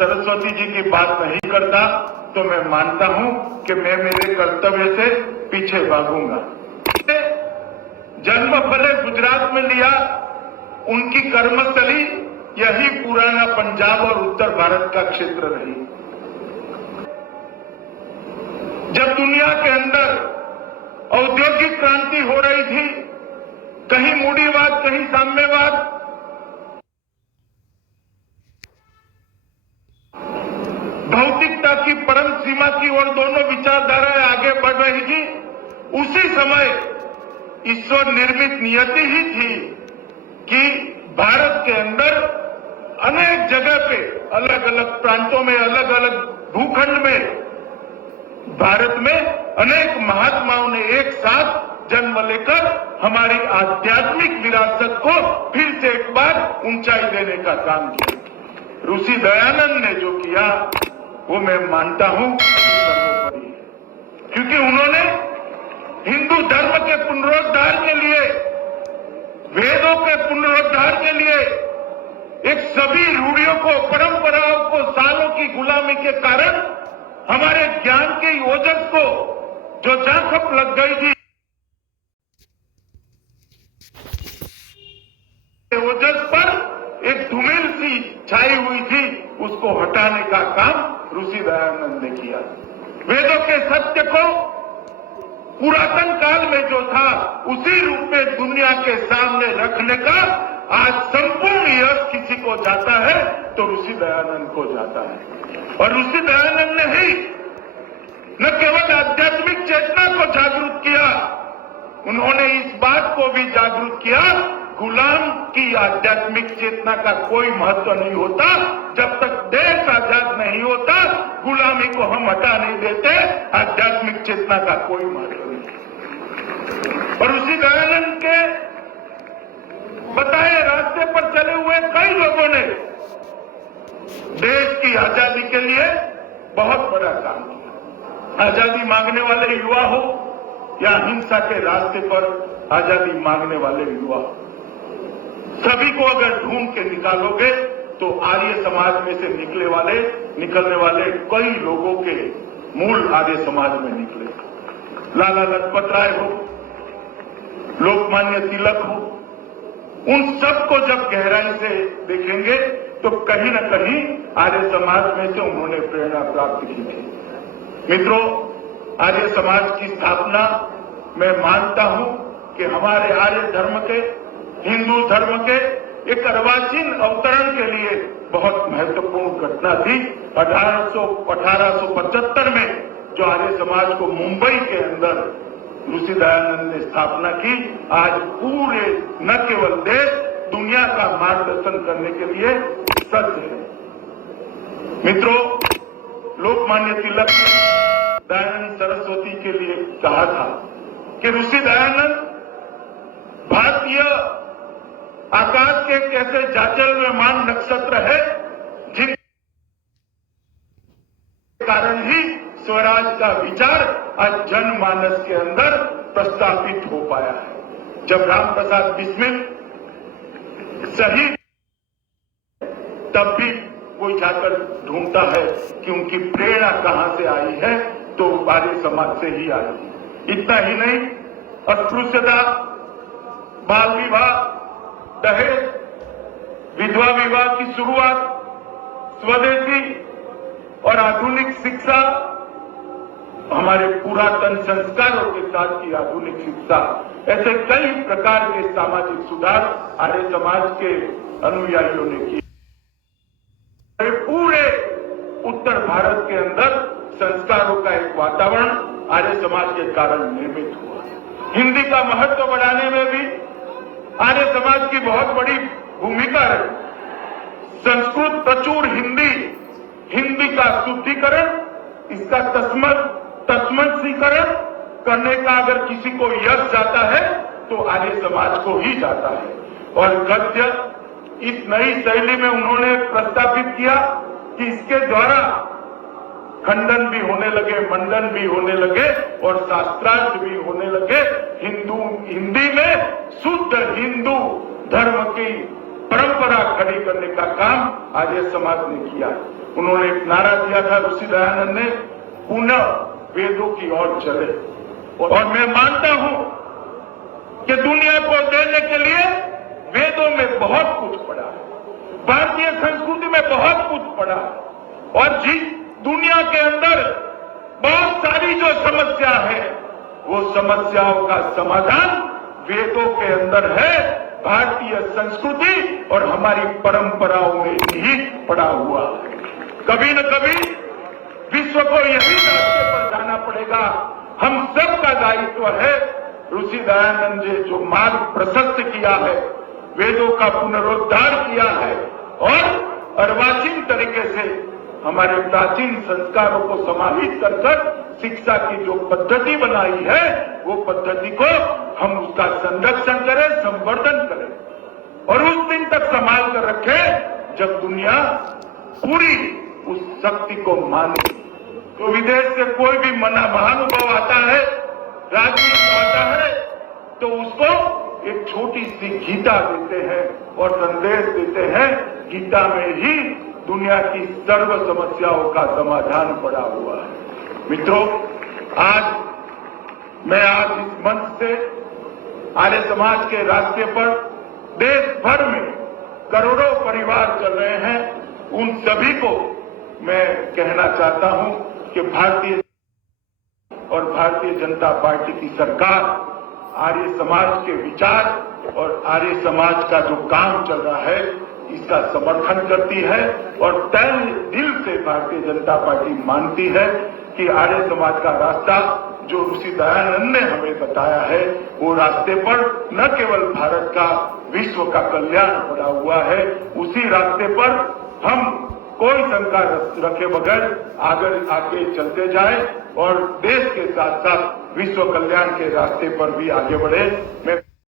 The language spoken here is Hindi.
सरस्वती जी की बात नहीं करता तो मैं मानता हूं कि मैं मेरे कर्तव्य से पीछे भागूंगा। जन्म भले गुजरात में लिया, उनकी कर्मस्थली यही पुराना पंजाब और उत्तर भारत का क्षेत्र रही। जब दुनिया के अंदर औद्योगिक क्रांति हो रही थी, कहीं मूढ़ीवाद कहीं साम्यवाद, भौतिकता की परम सीमा की ओर दोनों विचारधाराएं आगे बढ़ रही थी, उसी समय ईश्वर निर्मित नियति ही थी कि भारत के अंदर अनेक जगह पे, अलग अलग प्रांतों में, अलग अलग भूखंड में, भारत में अनेक महात्माओं ने एक साथ जन्म लेकर हमारी आध्यात्मिक विरासत को फिर से एक बार ऊंचाई देने का काम किया। ऋषि दयानंद ने जो किया वो मैं मानता हूं सर्वोपरि है, क्योंकि उन्होंने हिंदू धर्म के पुनरुद्धार के लिए, वेदों के पुनरुद्धार के लिए, एक सभी रूढ़ियों को, परंपराओं को, सालों की गुलामी के कारण हमारे ज्ञान के ओजस को जो झांखप लग गई थी, ओजस पर एक धूमिल सी छाई हुई थी, उसको हटाने का काम ऋषि दयानंद ने किया। वेदों के सत्य को पुरातन काल में जो था उसी रूप में दुनिया के सामने रखने का आज संपूर्ण यश किसी को जाता है तो ऋषि दयानंद को जाता है। और ऋषि दयानंद ने ही न केवल आध्यात्मिक चेतना को जागरूक किया, उन्होंने इस बात को भी जागरूक किया, गुलाम की आध्यात्मिक चेतना का कोई महत्व नहीं होता, जब तक देश आजाद नहीं होता गुलामी को हम हटा नहीं देते, आध्यात्मिक चेतना का कोई महत्व नहीं। और उसी दयानंद के बताए रास्ते पर चले हुए कई लोगों ने देश की आजादी के लिए बहुत बड़ा काम किया। आजादी मांगने वाले युवा हो या हिंसा के रास्ते पर आजादी मांगने वाले युवा हो, सभी को अगर ढूंढ के निकालोगे तो आर्य समाज में से निकलने वाले कई लोगों के मूल आर्य समाज में निकले। लाला लजपत राय हो, लोकमान्य तिलक हो, उन सबको जब गहराई से देखेंगे तो कहीं न कहीं आर्य समाज में से उन्होंने प्रेरणा प्राप्त की थी। मित्रों, आर्य समाज की स्थापना मैं मानता हूं कि हमारे आर्य धर्म के, हिंदू धर्म के एक अर्वाचीन अवतरण के लिए बहुत महत्वपूर्ण घटना थी। 1875 में जो आर्य समाज को मुंबई के अंदर ऋषि दयानंद ने स्थापना की, आज पूरे न केवल देश, दुनिया का मार्गदर्शन करने के लिए सज्ज है। मित्रों, लोकमान्य तिलक ने दयानंद सरस्वती के लिए कहा था कि ऋषि दयानंद भारतीय आकाश के एक ऐसे जाचल्यमान नक्षत्र है जिन कारण ही स्वराज का विचार आज जनमानस के अंदर प्रस्तावित हो पाया है। जब राम प्रसाद बिस्मिल शहीद, तब भी कोई जाकर ढूंढता है कि उनकी प्रेरणा कहां से आई है, तो आर्य समाज से ही आई। इतना ही नहीं, अस्पृश्यता, बाल विवाह, दहेज, विधवा विवाह की शुरुआत, स्वदेशी और आधुनिक शिक्षा, हमारे पुरातन संस्कारों के साथ की आधुनिक शिक्षा, ऐसे कई प्रकार के सामाजिक सुधार आर्य समाज के अनुयायियों ने किए। पूरे उत्तर भारत के अंदर संस्कारों का एक वातावरण आर्य समाज के कारण निर्मित हुआ। हिंदी का महत्व बढ़ाने में भी आर्य समाज की बहुत बड़ी भूमिका है। संस्कृत प्रचुर हिंदी का शुद्धिकरण, इसका तस्मसीकरण करने का अगर किसी को यश जाता है तो आर्य समाज को ही जाता है। और गद्य इस नई शैली में उन्होंने प्रस्तावित किया कि इसके द्वारा खंडन भी होने लगे, मंडन भी होने लगे और शास्त्रार्थ भी होने लगे। हिंदी में शुद्ध हिंदू धर्म की परंपरा खड़ी करने का काम आर्य समाज ने किया। उन्होंने एक नारा दिया था ऋषि दयानंद ने, पुनः वेदों की ओर चले। और मैं मानता हूं कि दुनिया को देने के लिए वेदों में बहुत कुछ पड़ा है, भारतीय संस्कृति में बहुत कुछ पड़ा है। और जिस दुनिया के अंदर बहुत सारी जो समस्या है, वो समस्याओं का समाधान वेदों के अंदर है, भारतीय संस्कृति और हमारी परंपराओं में ही पड़ा हुआ है। कभी न कभी विश्व को यही रास्ते पर जाना पड़ेगा। हम सबका दायित्व है। ऋषि दयानंद जी जो मार्ग प्रशस्त किया है, वेदों का पुनरुद्धार किया है और अर्वाचीन तरीके से हमारे प्राचीन संस्कारों को समाहित कर शिक्षा की जो पद्धति बनाई है, वो पद्धति को हम उसका संरक्षण करें, संवर्धन करें और उस दिन तक संभाल कर रखें जब दुनिया पूरी उस शक्ति को माने। तो विदेश से कोई भी महानुभाव आता है, राजनीति आता है, तो उसको एक छोटी सी गीता देते हैं और संदेश देते हैं, गीता में ही दुनिया की सर्व समस्याओं का समाधान पड़ा हुआ है। मित्रों, आज इस मंच से आर्य समाज के रास्ते पर देश भर में करोड़ों परिवार चल रहे हैं, उन सभी को मैं कहना चाहता हूं कि भारतीय जनता पार्टी की सरकार आर्य समाज के विचार और आर्य समाज का जो काम चल रहा है, इसका समर्थन करती है और तय दिल से भारतीय जनता पार्टी मानती है कि आर्य समाज का रास्ता जो ऋषि दयानंद ने हमें बताया है, वो रास्ते पर न केवल भारत का, विश्व का कल्याण पड़ा हुआ है। उसी रास्ते पर हम कोई शंका रखे बगैर आगे चलते जाए और देश के साथ साथ विश्व कल्याण के रास्ते पर भी आगे बढ़े। मैं